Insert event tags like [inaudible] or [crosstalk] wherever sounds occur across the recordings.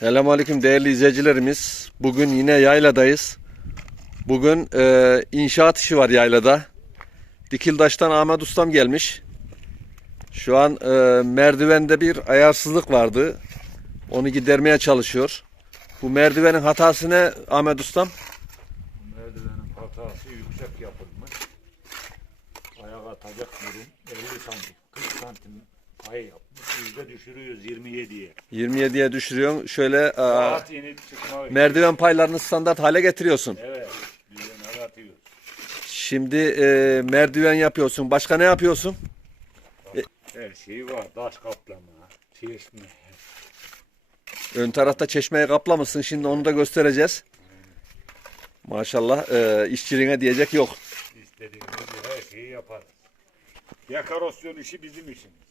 Selamünaleyküm değerli izleyicilerimiz. Bugün yine yayladayız. Bugün e, inşaat işi var yaylada. Dikildaş'tan Ahmet Ustam gelmiş. Şu an e, merdivende bir ayarsızlık vardı. Onu gidermeye çalışıyor. Bu merdivenin hatası ne Ahmet Ustam? Merdivenin hatası yüksek yapılmış. Ayak atacak durum 50 santim, 40 santim pay yapmış. Biz de düşürüyoruz 27'ye. 27'ye düşürüyorsun. Şöyle e, Rahat merdiven paylarını standart hale getiriyorsun. Evet, atıyoruz. Şimdi e, merdiven yapıyorsun. Başka ne yapıyorsun? Her şey var. Taş kaplama, çeşme. Ön tarafta çeşmeyi kaplamışsın. Şimdi onu da göstereceğiz. Maşallah e, işçiliğine diyecek yok. İstediğimiz her şeyi yaparız. Dekorasyon işi bizim işimiz.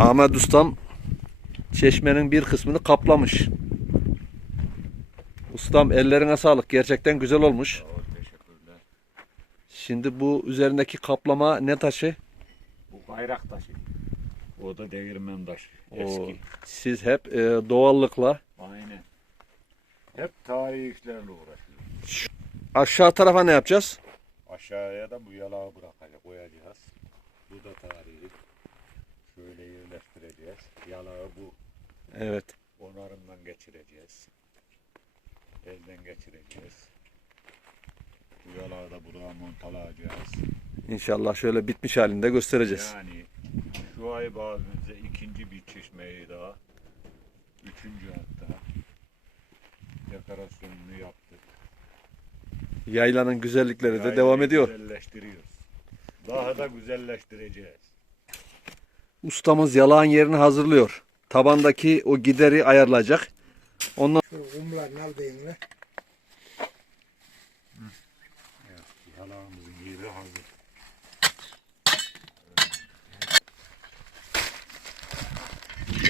Ahmet Ustam çeşmenin bir kısmını kaplamış. Ustam ellerine sağlık. Gerçekten güzel olmuş. Şimdi bu üzerindeki kaplama ne taşı? Bu bayrak taşı. O da değirmen taşı. Eski. siz hep e, doğallıkla Aynen. Hep tarihi işlerle uğraşıyoruz. aşağı tarafa ne yapacağız? Aşağıya da bu yalağı bırakacak, koyacağız. Bu da tarihi. Şöyle yerleştireceğiz. Yalağı bu Evet. onarımdan geçireceğiz. Elden geçireceğiz. Bu yalağı da buraya montalayacağız. İnşallah şöyle bitmiş halinde göstereceğiz. Yani şu ay abimize ikinci bir çeşmeyi daha, üçüncü hatta dekorasyonunu yaptık. Yaylanın güzellikleri de Yaylayı devam ediyor. Güzelleştiriyoruz. Daha da güzelleştireceğiz. Ustamız yalağın yerini hazırlıyor. Tabandaki o gideri ayarlayacak. Ondan Şu kumlarını al deyin lan. Evet, yalağımızın yeri hazır.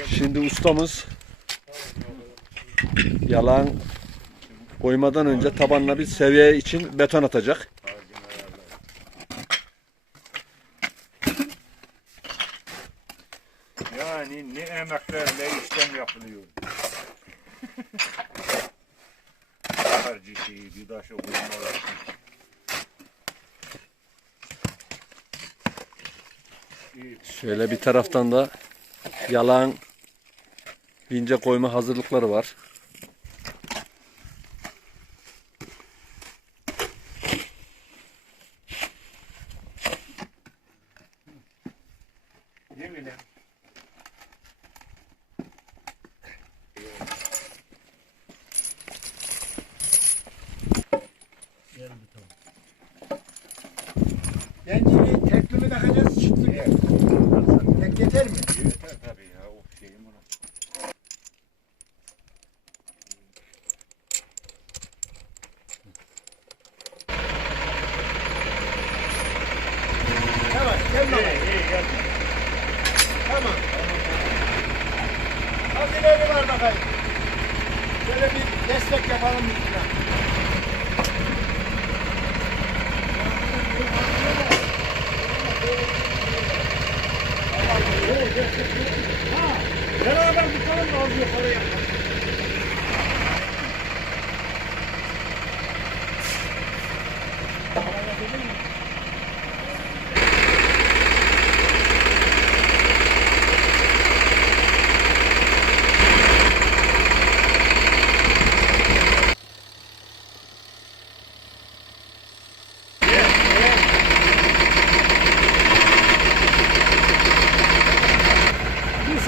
Şimdi ustamız yalan koymadan önce tabanına bir seviye için beton atacak. Harcını ayarlayın. Yani ne emeklerle işlem yapılıyor. Harcı şeyi bir taşı koymalar. İyi. Şöyle bir taraftan da yalan ince koyma hazırlıkları var. Bence bir tek türlü takacağız çıktı ya. Tek yeter mi? Yeter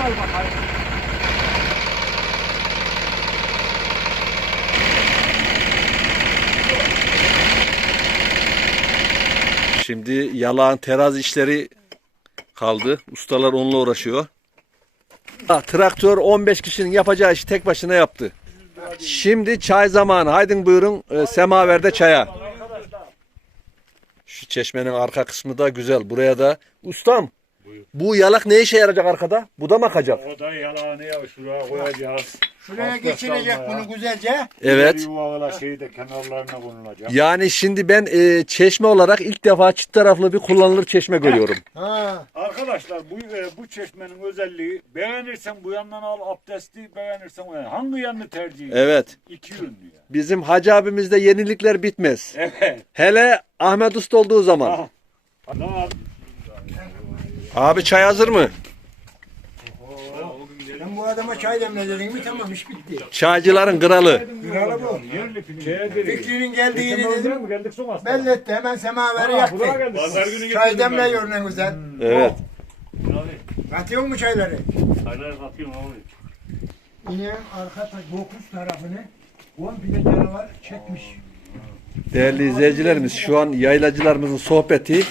Sal bakalım. Şimdi yalan terazi işleri kaldı. Ustalar onunla uğraşıyor. Ha, traktör 15 kişinin yapacağı işi tek başına yaptı. Şimdi çay zamanı. Haydın buyurun e, semaverde çaya. Şu çeşmenin arka kısmı da güzel. Buraya da ustam Buyur. bu yalak ne işe yarayacak arkada? Bu da mı akacak? O da yalağını ya şuraya koyacağız. Şuraya Abdest geçirecek bunu güzelce. Evet. Yuvalar şeyi de kenarlarına konulacak. Yani şimdi ben e, çeşme olarak ilk defa çift taraflı bir kullanılır çeşme görüyorum. [laughs] Ha. Arkadaşlar bu e, bu çeşmenin özelliği beğenirsen bu yandan al abdesti beğenirsen o yandan. Hangi yanını tercih ediyorsun? Evet. İki yönlü ya. Bizim hacı abimizde yenilikler bitmez. Evet. Hele Ahmet Usta olduğu zaman. Ah. Adam abi. Çay hazır mı? Ben bu adama çay demledim mi tamam iş bitti. Çaycıların kralı. Kralı bu. Fikrinin geldiğini dedim. Belli etti hemen semaveri yaktı. Pazar günü Çay demliyor ne güzel. Evet. Katıyor mu çayları? Aylar atıyorum abi. İneğin arka dokuz tarafını komple canavar çekmiş. Değerli izleyicilerimiz şu an yaylacılarımızın sohbeti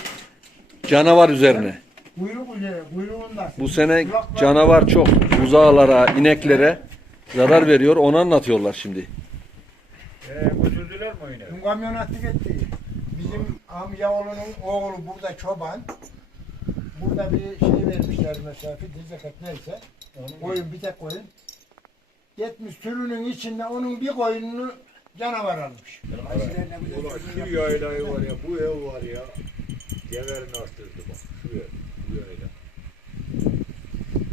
canavar üzerine. Kuyruk üzere, kuyruğunda. Bu sene canavar çok buzağlara, ineklere zarar veriyor. Onu anlatıyorlar şimdi. Ee, mi oyunu? Dün kamyon attık etti. Bizim amcaoğlunun oğlu burada çoban. Burada bir şey vermişler mesela zekat neyse. Koyun bir tek koyun. Gitmiş sürünün içinde onun bir koyununu canavar almış. Ulan şu yaylayı var ya, bu ev var ya. Geverini arttırdı bak. Şu ev.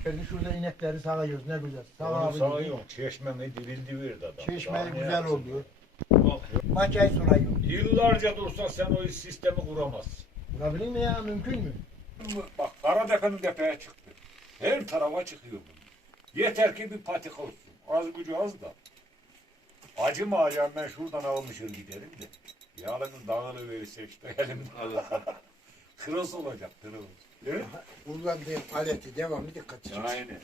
Yapıyordu. Şurada inekleri sağıyoruz ne güzel. Sağ Onu abi. sana yok. Çeşmemi dirildi verdi adam. Çeşme Daha ne güzel yapsın? oldu. Bak, Maçay sulayıyor. Yıllarca dursa sen o sistemi kuramazsın. Bulabilir mi ya? Mümkün mü? Bak Karadepe'nin depeye çıktı. Her tarafa çıkıyor bu. Yeter ki bir patik olsun. Az gücü az da. Acımayacağım ben şuradan almışım giderim de. Yalnız dağılı verirse işte elimde. [laughs] kırılsı olacak kırılsı. Evet? Kullandığım aleti devamlı dikkat çekecek. Aynen.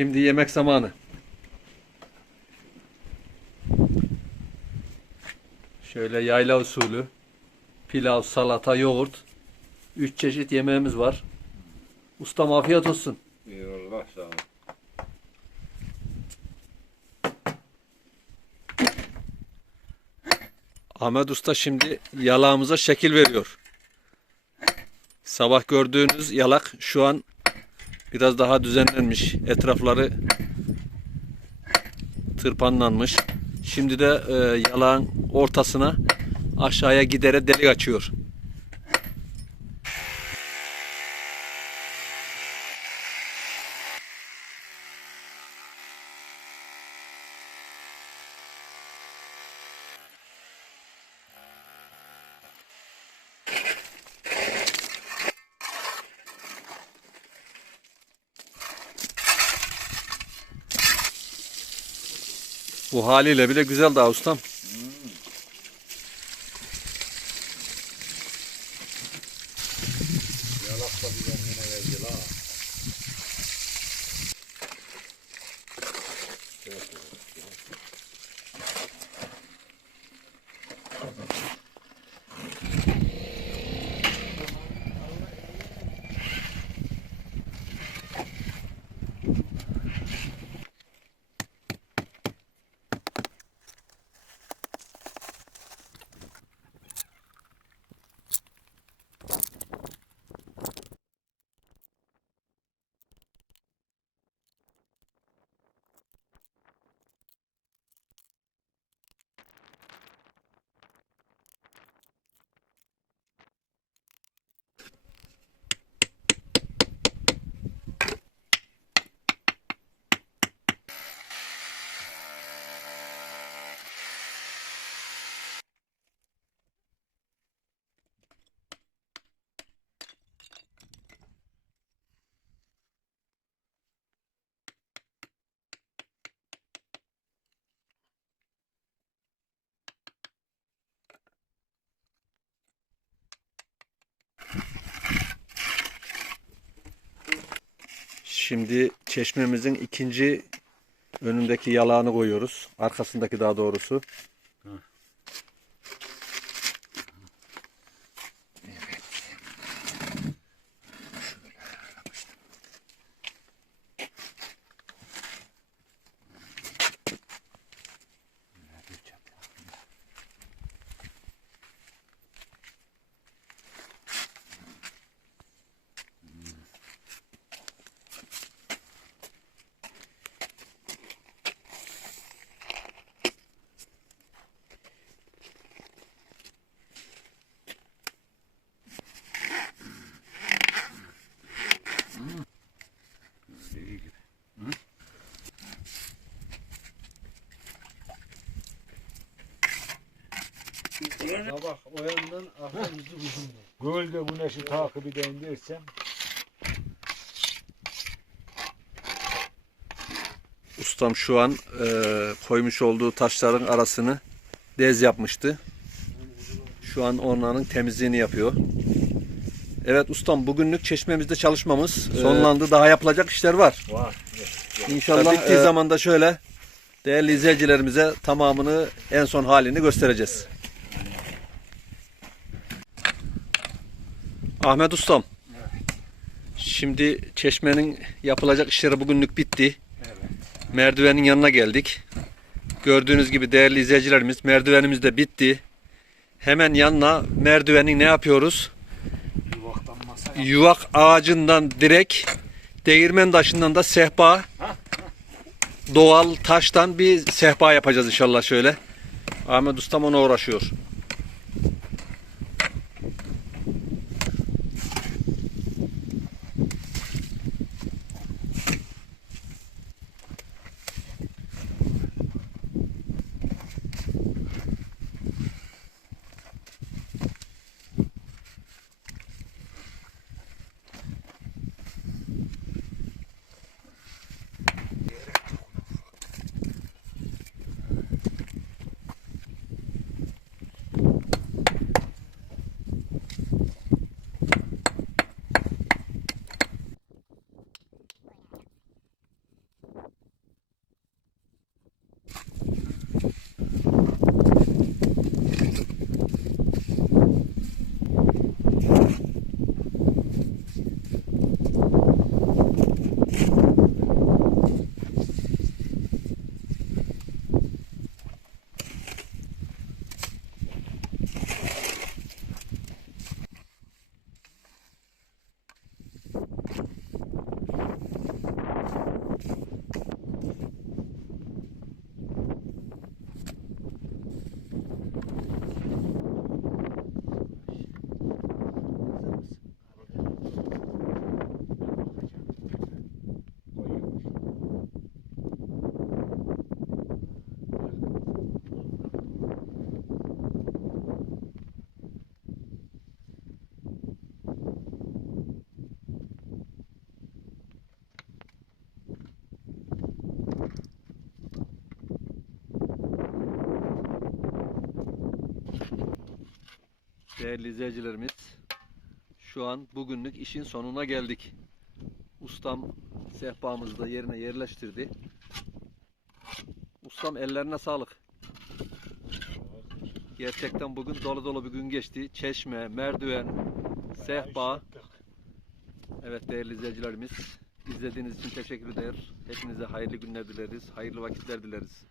Şimdi yemek zamanı. Şöyle yayla usulü pilav, salata, yoğurt. Üç çeşit yemeğimiz var. Ustam afiyet olsun. Eyvallah sağ ol. Ahmet Usta şimdi yalağımıza şekil veriyor. Sabah gördüğünüz yalak şu an biraz daha düzenlenmiş. Etrafları tırpanlanmış. Şimdi de e, yalağın ortasına aşağıya gidere delik açıyor. Bu haliyle bile güzel daha ustam. Yalak da bir kendine verdi la. Şimdi çeşmemizin ikinci önündeki yalağını koyuyoruz. Arkasındaki daha doğrusu. Sabah o yandan akşam yüzü uzun. Gölde güneşi takip edeyim dersem Ustam şu an e, koymuş olduğu taşların arasını dez yapmıştı. Şu an onların temizliğini yapıyor. Evet ustam bugünlük çeşmemizde çalışmamız e, sonlandı. Daha yapılacak işler var. var. İnşallah bittiği e, zaman da şöyle değerli izleyicilerimize tamamını en son halini göstereceğiz. Ahmet ustam. Şimdi çeşmenin yapılacak işleri bugünlük bitti. Merdivenin yanına geldik. Gördüğünüz gibi değerli izleyicilerimiz merdivenimiz de bitti. Hemen yanına merdiveni ne yapıyoruz? Yuvak ağacından direkt değirmen taşından da sehpa doğal taştan bir sehpa yapacağız inşallah şöyle. Ahmet Ustam ona uğraşıyor. Değerli izleyicilerimiz, şu an bugünlük işin sonuna geldik. Ustam sehpamızı da yerine yerleştirdi. Ustam ellerine sağlık. Gerçekten bugün dolu dolu bir gün geçti. Çeşme, merdiven, sehpa. Evet değerli izleyicilerimiz, izlediğiniz için teşekkür eder. Hepinize hayırlı günler dileriz, hayırlı vakitler dileriz.